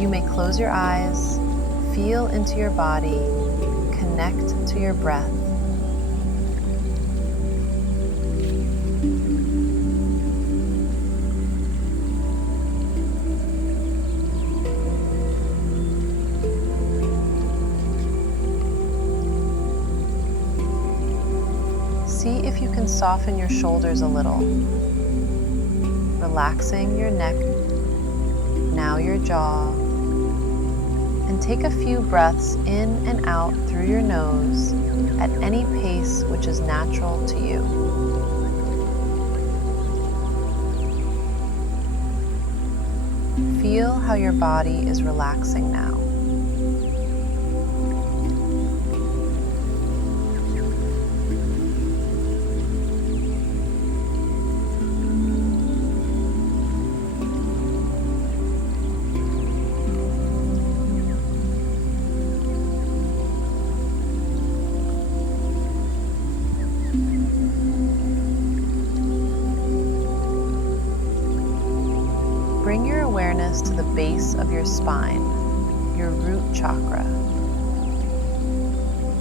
You may close your eyes, feel into your body, connect to your breath. See if you can soften your shoulders a little, relaxing your neck, now your jaw, and take a few breaths in and out through your nose at any pace which is natural to you. Feel how your body is relaxing now. Bring your awareness to the base of your spine, your root chakra.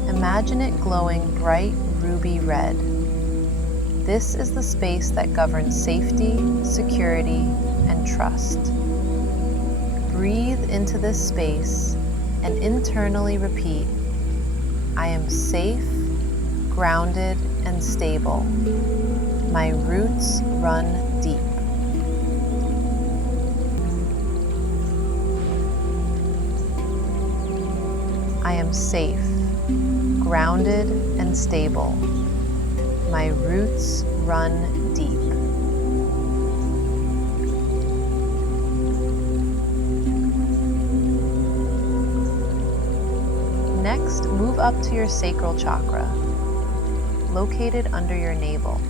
Imagine it glowing bright ruby red. This is the space that governs safety, security, and trust. Breathe into this space and internally repeat, I am safe, grounded, and stable. My roots run deep. I am safe, grounded, and stable. My roots run deep. Next, move up to your sacral chakra, located under your navel.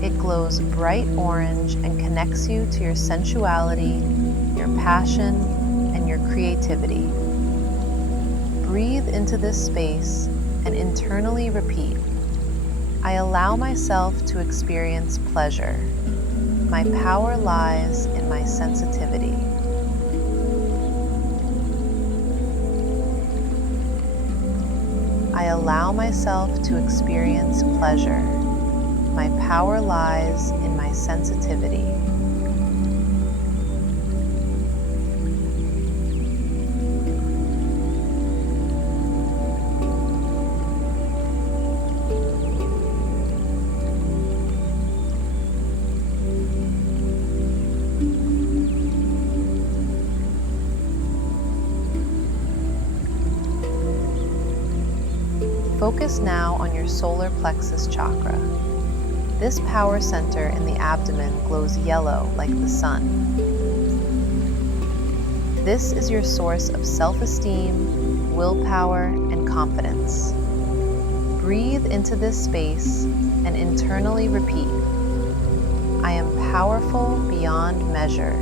It glows bright orange and connects you to your sensuality, your passion, and your creativity. Breathe into this space and internally repeat, I allow myself to experience pleasure. My power lies in my sensitivity. I allow myself to experience pleasure. My power lies in my sensitivity. Focus now on your solar plexus chakra. This power center in the abdomen glows yellow like the sun. This is your source of self-esteem, willpower, and confidence. Breathe into this space and internally repeat, I am powerful beyond measure.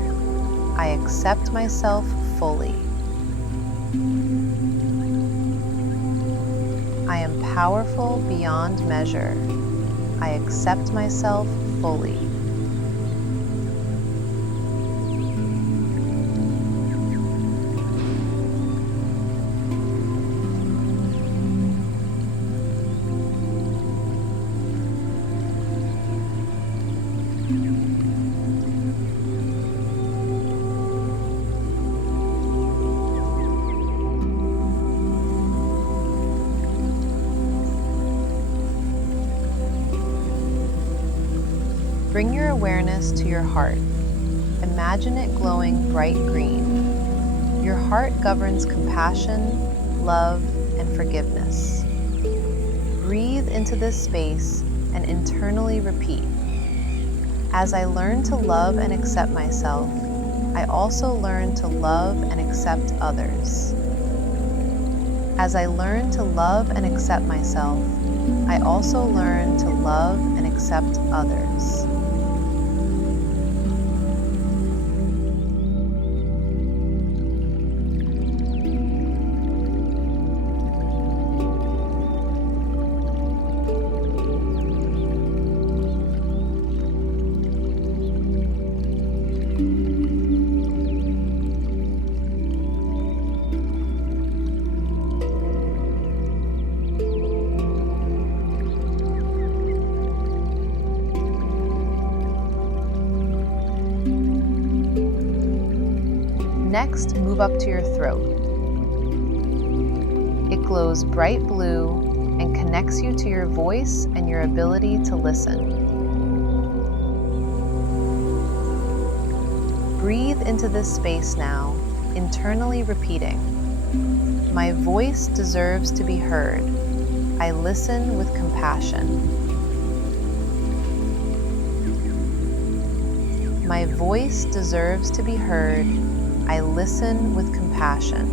I accept myself fully. I am powerful beyond measure. I accept myself fully. Bring your awareness to your heart. Imagine it glowing bright green. Your heart governs compassion, love, and forgiveness. Breathe into this space and internally repeat. As I learn to love and accept myself, I also learn to love and accept others. As I learn to love and accept myself, I also learn to love and accept others. Next, move up to your throat. It glows bright blue and connects you to your voice and your ability to listen. Breathe into this space now, internally repeating, "My voice deserves to be heard. I listen with compassion." My voice deserves to be heard. I listen with compassion.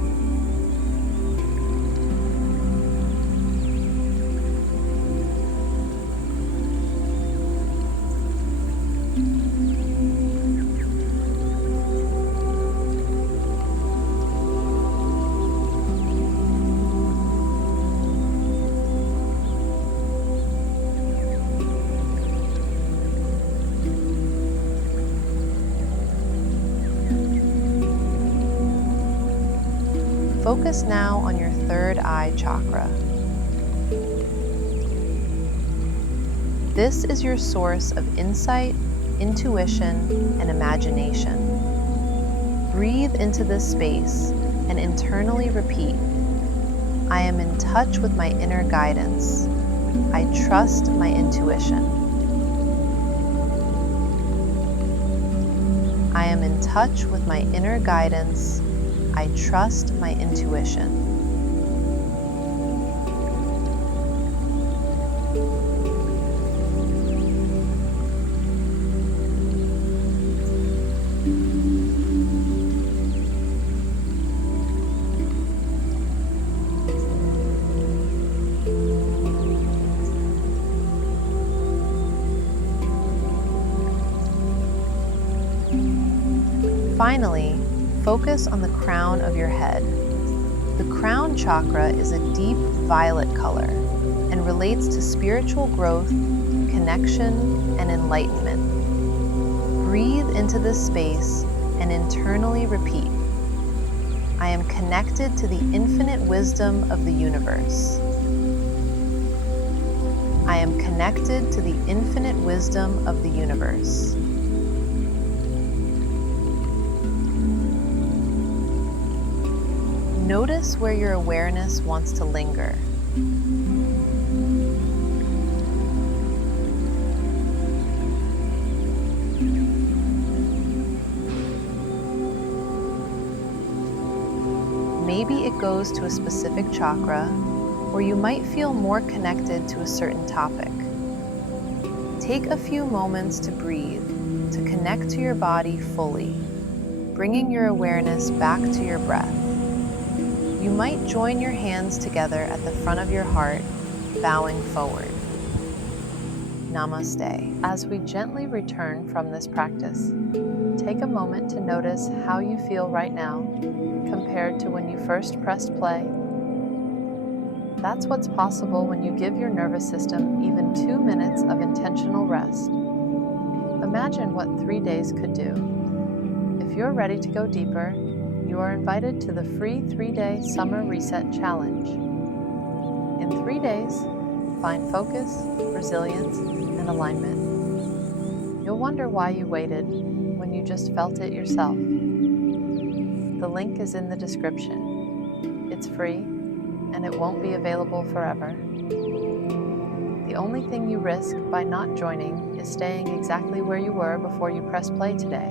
Focus now on your third eye chakra. This is your source of insight, intuition, and imagination. Breathe into this space and internally repeat, "I am in touch with my inner guidance. I trust my intuition." I am in touch with my inner guidance. I trust my intuition. Finally, focus on the crown of your head. The crown chakra is a deep violet color and relates to spiritual growth, connection, and enlightenment. Breathe into this space and internally repeat, "I am connected to the infinite wisdom of the universe." I am connected to the infinite wisdom of the universe. Notice where your awareness wants to linger. Maybe it goes to a specific chakra, or you might feel more connected to a certain topic. Take a few moments to breathe, to connect to your body fully, bringing your awareness back to your breath. You might join your hands together at the front of your heart, bowing forward. Namaste. As we gently return from this practice, take a moment to notice how you feel right now compared to when you first pressed play. That's what's possible when you give your nervous system even 2 minutes of intentional rest. Imagine what 3 days could do. If you're ready to go deeper, you are invited to the free 3-day Summer Reset Challenge. In 3 days, find focus, resilience, and alignment. You'll wonder why you waited when you just felt it yourself. The link is in the description. It's free, and it won't be available forever. The only thing you risk by not joining is staying exactly where you were before you press play today.